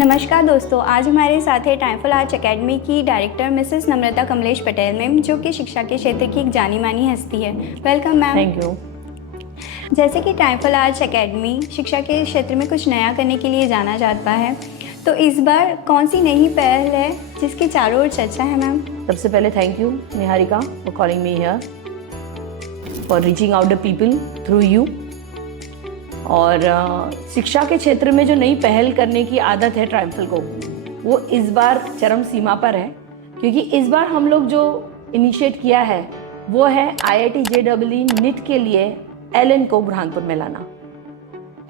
नमस्कार दोस्तों, आज हमारे साथ है टाइमफुल आर्ट्स एकेडमी की डायरेक्टर मिसेस नम्रता कमलेश पटेल मैम, जो कि शिक्षा के क्षेत्र की एक जानी मानी हस्ती है। Welcome ma'am. Thank you. जैसे कि टाइमफुल आर्ट्स एकेडमी शिक्षा के क्षेत्र में कुछ नया करने के लिए जाना जाता है, तो इस बार कौन सी नई पहल है जिसकी चारों ओर चर्चा है मैम? सबसे पहले thank you Niharika for calling me here, for reaching out the people through you. और शिक्षा के क्षेत्र में जो नई पहल करने की आदत है ट्राइम्फल को, वो इस बार चरम सीमा पर है, क्योंकि इस बार हम लोग जो इनिशिएट किया है वो है IIT JEE नीट के लिए एलन को बुरहानपुर में लाना।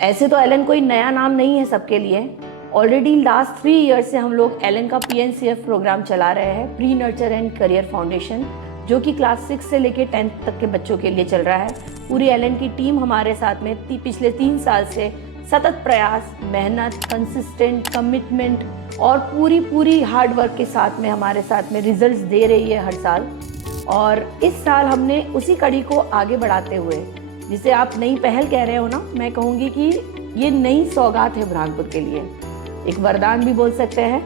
ऐसे तो एलन कोई नया नाम नहीं है सबके लिए। ऑलरेडी लास्ट 3 ईयर्स से हम लोग एलन का PNCF प्रोग्राम चला रहे हैं, pre nurture and career foundation, जो कि क्लास 6 से लेकर 10th तक के बच्चों के लिए चल रहा है। पूरी एलन की टीम हमारे साथ में पिछले 3 साल से सतत प्रयास, मेहनत, कंसिस्टेंट कमिटमेंट और पूरी हार्ड वर्क के साथ में हमारे साथ में रिजल्ट्स दे रही है हर साल। और इस साल हमने उसी कड़ी को आगे बढ़ाते हुए, जिसे आप नई पहल कह रहे हो ना, मैं कहूँगी कि ये नई सौगात है बुरहानपुर के लिए, एक वरदान भी बोल सकते हैं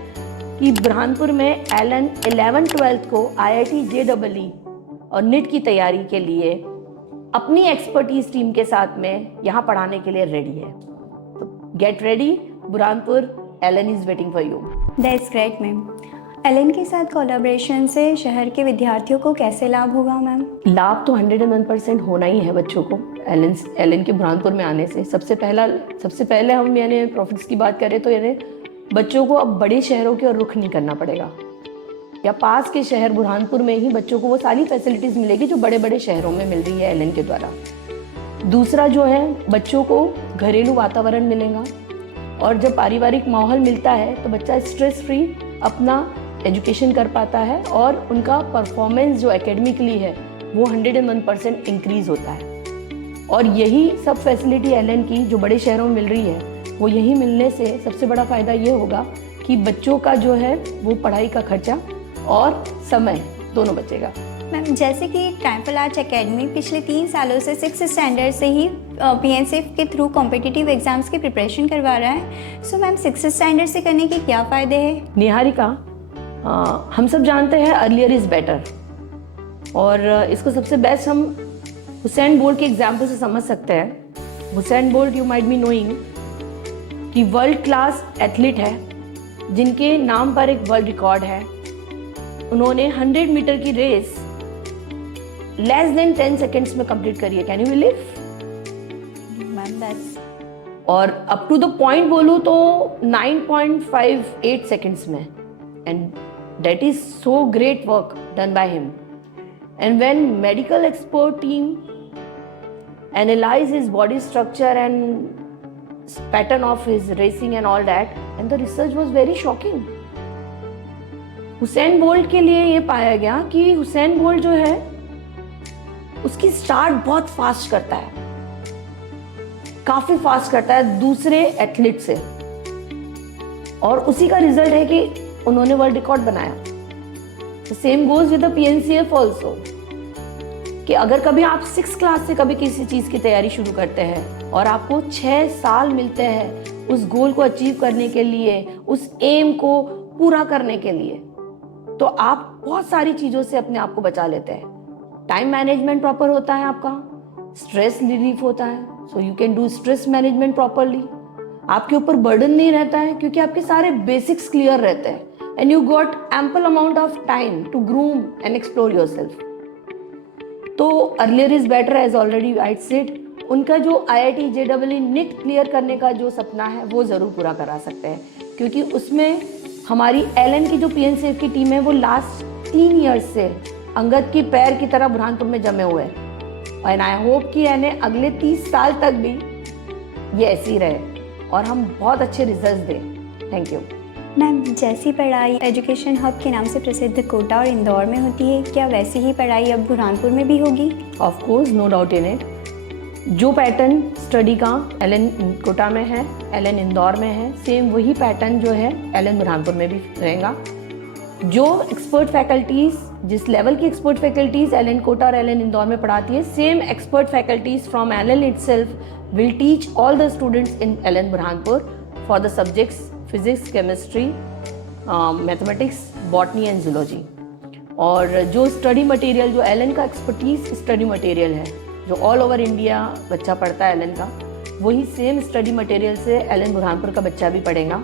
कि बुरहानपुर में एलन 11-12 को IIT JEE और नीट की तैयारी के लिए अपनी एक्सपर्टीज टीम के साथ में यहाँ पढ़ाने के लिए रेडी है। तो get ready, Burhanpur, Allen is waiting for you. That's great ma'am. Allen के साथ कोलैबोरेशन से शहर के विद्यार्थियों को कैसे लाभ होगा मैम? लाभ तो 101% होना ही है बच्चों को एलन के बुरहानपुर में आने से। सबसे पहले हम यानी प्रॉफिट्स की बात करें तो यानी बच्चों को अब बड़े शहरों की ओर रुख नहीं करना पड़ेगा, या पास के शहर बुरहानपुर में ही बच्चों को वो सारी फैसिलिटीज़ मिलेगी जो बड़े बड़े शहरों में मिल रही है एलन के द्वारा। दूसरा जो है, बच्चों को घरेलू वातावरण मिलेगा, और जब पारिवारिक माहौल मिलता है तो बच्चा स्ट्रेस फ्री अपना एजुकेशन कर पाता है और उनका परफॉर्मेंस जो एकेडमिकली है वो 101% इंक्रीज होता है। और यही सब फैसिलिटी एलन की जो बड़े शहरों में मिल रही है, वो यही मिलने से सबसे बड़ा फ़ायदा ये होगा कि बच्चों का जो है वो पढ़ाई का खर्चा और समय दोनों बचेगा। मैम, जैसे कि टाइमफुल आर्ट्स एकेडमी पिछले 3 सालों से 6th स्टैंडर्ड से ही PNCF के थ्रू कॉम्पिटिटिव एग्जाम्स की प्रिपरेशन करवा रहा है। सो मैम, 6th स्टैंडर्ड से करने के क्या फ़ायदे हैं? निहारिका, हम सब जानते हैं अर्लियर इज़ बेटर, और इसको सबसे बेस्ट हम हुसैन बोल्ट के एग्जाम्पल से समझ सकते हैं। Usain Bolt, you might be knowing, कि वर्ल्ड क्लास एथलीट है, जिनके नाम पर एक वर्ल्ड रिकॉर्ड है। उन्होंने 100 मीटर की रेस लेस देन 10 सेकेंड्स में कंप्लीट करी है। Can you believe ma'am? That's और अप टू द पॉइंट बोलूँ तो 9.58 सेकेंड्स में, and that is so great work done by him. And when medical expert team analyse his body structure and pattern of his racing and all that, and the research was very shocking. Usain Bolt के लिए ये पाया गया कि Usain Bolt जो है उसकी start बहुत फास्ट करता है, काफी फास्ट करता है दूसरे एथलीट से, और उसी का रिजल्ट है कि उन्होंने वर्ल्ड रिकॉर्ड बनाया। Same goes with the PNCF also, कि अगर कभी आप 6th क्लास से कभी किसी चीज की तैयारी शुरू करते हैं और आपको 6 साल मिलते हैं उस गोल को अचीव करने के लिए, उस एम को पूरा करने के लिए, तो आप बहुत सारी चीज़ों से अपने आप को बचा लेते हैं। टाइम मैनेजमेंट प्रॉपर होता है आपका, स्ट्रेस रिलीफ होता है, so you can do stress management properly. आपके ऊपर बर्डन नहीं रहता है क्योंकि आपके सारे बेसिक्स क्लियर रहते हैं, and you got ample amount of time to groom and explore yourself. तो earlier is better, as already I said. उनका जो IIT JEE नीट क्लियर करने का जो सपना है वो ज़रूर पूरा करा सकते हैं, क्योंकि उसमें हमारी एलन की जो PNCF की टीम है वो लास्ट 3 ईयर्स से अंगद की पैर की तरह बुरहानपुर में जमे हुए हैं। एंड आई होप कि यानी अगले 30 साल तक भी ये ऐसी रहे और हम बहुत अच्छे रिजल्ट दें। थैंक यू मैम, जैसी पढ़ाई एजुकेशन हब के नाम से प्रसिद्ध कोटा और इंदौर में होती है, क्या वैसी ही पढ़ाई अब बुरहानपुर में भी होगी? Of course, no doubt in it. जो पैटर्न स्टडी का एलन कोटा में है, एलन इंदौर में है, सेम वही पैटर्न जो है एलन बुरहानपुर में भी रहेगा। जो एक्सपर्ट फैकल्टीज़, जिस लेवल की एक्सपर्ट फैकल्टीज़ एलन कोटा और एलन इंदौर में पढ़ाती है, same expert faculties from Allen itself will teach all the students in Ellen Burhanpur for the subjects physics, chemistry, mathematics, botany and zoology. और जो स्टडी मटेरियल, जो Elon का expertise study material है, जो ऑल ओवर इंडिया बच्चा पढ़ता है Elon का, वही सेम स्टडी मटेरियल से एलन बुरहानपुर का बच्चा भी पढ़ेगा।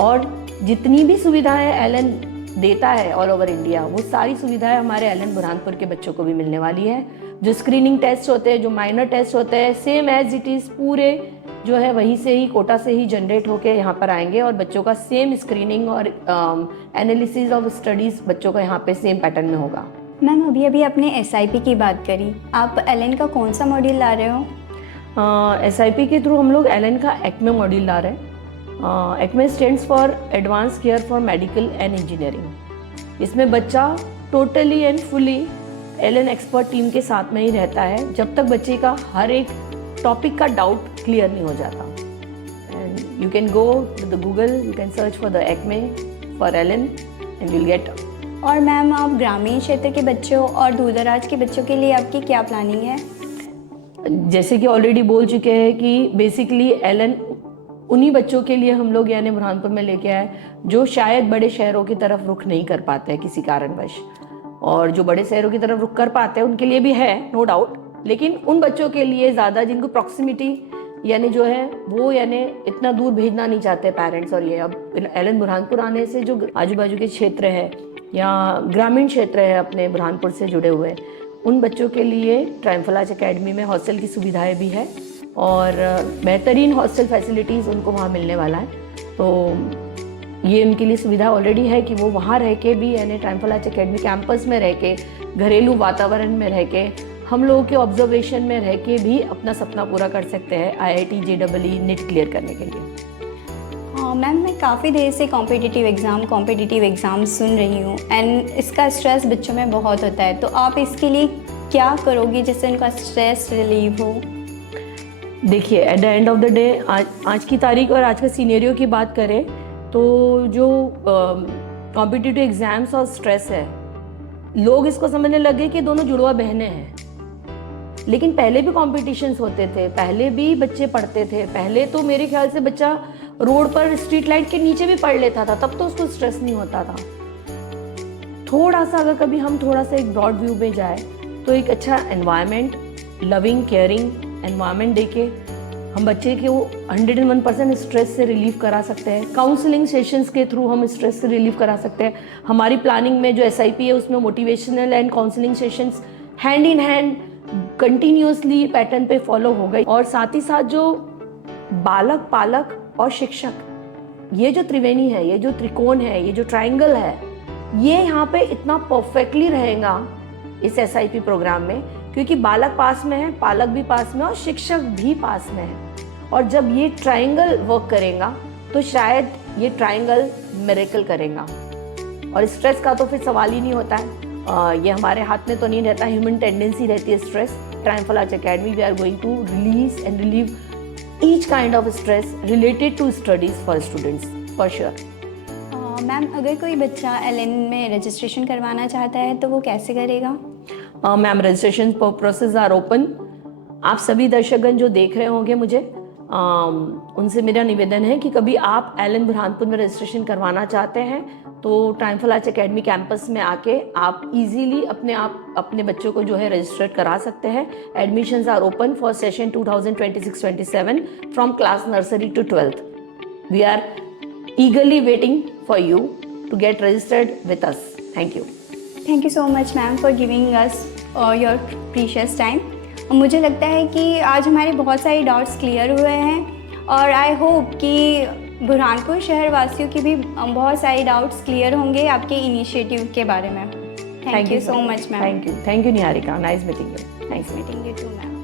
और जितनी भी सुविधाएं एलन देता है ऑल ओवर इंडिया, वो सारी सुविधाएं हमारे एलन बुरहानपुर के बच्चों को भी मिलने वाली है। जो स्क्रीनिंग टेस्ट होते हैं, जो माइनर टेस्ट होते हैं, सेम एज इट इज़ पूरे जो है वहीं से ही, कोटा से ही जनरेट होके यहाँ पर आएंगे और बच्चों का सेम स्क्रीनिंग और एनालिसिस ऑफ स्टडीज़ बच्चों का यहाँ पे सेम पैटर्न में होगा। मैम अभी आपने SIP की बात करी, आप एलन का कौन सा मॉड्यूल ला रहे हो? SIP के थ्रू हम लोग एलन का एक्मे मॉड्यूल ला रहे हैं। ACME stands for advance care for medical and engineering. इसमें बच्चा totally and fully Allen expert team के साथ में ही रहता है जब तक बच्चे का हर एक टॉपिक का डाउट क्लियर नहीं हो जाता। And you can go to the Google, you can search for the ACME for Allen and you'll get. और मैम आप ग्रामीण क्षेत्र के बच्चों और दूर दराज के बच्चों के लिए आपकी क्या प्लानिंग है? जैसे कि ऑलरेडी बोल चुके हैं कि बेसिकली एलन उन्हीं बच्चों के लिए हम लोग यानी बुरहानपुर में लेके आए जो शायद बड़े शहरों की तरफ रुख नहीं कर पाते हैं किसी कारणवश, और जो बड़े शहरों की तरफ रुख कर पाते हैं उनके लिए भी है नो डाउट, लेकिन उन बच्चों के लिए ज़्यादा जिनको प्रॉक्सिमिटी यानी जो है वो यानी इतना दूर भेजना नहीं चाहते पेरेंट्स। और ये अब एलन बुरहानपुर आने से जो आजू बाजू के क्षेत्र है या ग्रामीण क्षेत्र है अपने बुरहानपुर से जुड़े हुए, उन बच्चों के लिए ट्रायम्फल एकेडमी में हॉस्टल की सुविधाएं भी है और बेहतरीन हॉस्टल फैसिलिटीज़ उनको वहाँ मिलने वाला है। तो ये उनके लिए सुविधा ऑलरेडी है कि वो वहाँ रह के भी यानी ट्रायम्फल एकेडमी कैंपस में रह के, घरेलू वातावरण में रह के, हम लोगों के ऑब्जर्वेशन में रह के भी अपना सपना पूरा कर सकते हैं IIT JEE नीट क्लियर करने के लिए। मैम मैं काफ़ी देर से कॉम्पिटिटिव एग्ज़ाम सुन रही हूँ एंड इसका स्ट्रेस बच्चों में बहुत होता है, तो आप इसके लिए क्या करोगी जिससे उनका स्ट्रेस रिलीव हो? देखिए at the end of the day आज की तारीख और आज का सीनेरियो की बात करें तो जो कॉम्पिटिटिव एग्ज़ाम्स और स्ट्रेस है, लोग इसको समझने लगे कि दोनों जुड़वा बहनें हैं, लेकिन पहले भी कॉम्पिटिशन्स होते थे, पहले भी बच्चे पढ़ते थे। पहले तो मेरे ख्याल से बच्चा रोड पर स्ट्रीट लाइट के नीचे भी पढ़ लेता था, तब तो उसको स्ट्रेस नहीं होता था। थोड़ा सा अगर कभी हम थोड़ा सा एक ब्रॉड व्यू में जाए तो एक अच्छा एनवायरनमेंट, लविंग केयरिंग एनवायरनमेंट देके हम बच्चे के वो 101% स्ट्रेस से रिलीव करा सकते हैं। काउंसलिंग सेशंस के थ्रू हम स्ट्रेस से रिलीव करा सकते हैं। हमारी प्लानिंग में जो SIP है उसमें motivational and counselling sessions hand in hand continuously pattern पे फॉलो हो गई। और साथ ही साथ जो बालक, पालक और शिक्षक, ये जो त्रिवेणी है, ये जो त्रिकोण है, ये जो ट्रायंगल है, ये यहाँ पे इतना परफेक्टली रहेगा इस SIP प्रोग्राम में, क्योंकि बालक पास में है, पालक भी पास में और शिक्षक भी पास में है। और जब ये ट्रायंगल वर्क करेगा तो शायद ये ट्रायंगल मिरेकल करेगा और स्ट्रेस का तो फिर सवाल ही नहीं होता है। ये हमारे हाथ में तो नहीं रहता, ह्यूमन टेंडेंसी रहती है stress. Triumphal Academy we are going to release and relieve each kind of stress related to studies for students for sure. Ma'am अगर कोई बच्चा LN में रजिस्ट्रेशन करवाना चाहता है तो वो कैसे करेगा? Ma'am registration process are open. आप सभी दर्शकगण जो देख रहे होंगे मुझे, उनसे मेरा निवेदन है कि कभी आप एलन बुरहानपुर में रजिस्ट्रेशन करवाना चाहते हैं तो ट्रायम्फल एकेडमी कैंपस में आके आप इजीली अपने बच्चों को जो है रजिस्टर्ड करा सकते हैं। Admissions are open for session 2026-27 from class nursery to 12th। We are eagerly waiting for you to get registered with us. Thank you. Thank you so much ma'am for giving us your precious time. मुझे लगता है कि आज हमारे बहुत सारे doubts clear हुए हैं और आई होप कि बुरहानपुर शहर वासियों की भी बहुत सारे डाउट्स क्लियर होंगे आपके इनिशिएटिव के बारे में। Thank you so much ma'am. Thank you Niharika. Nice meeting you. Nice meeting you too ma'am.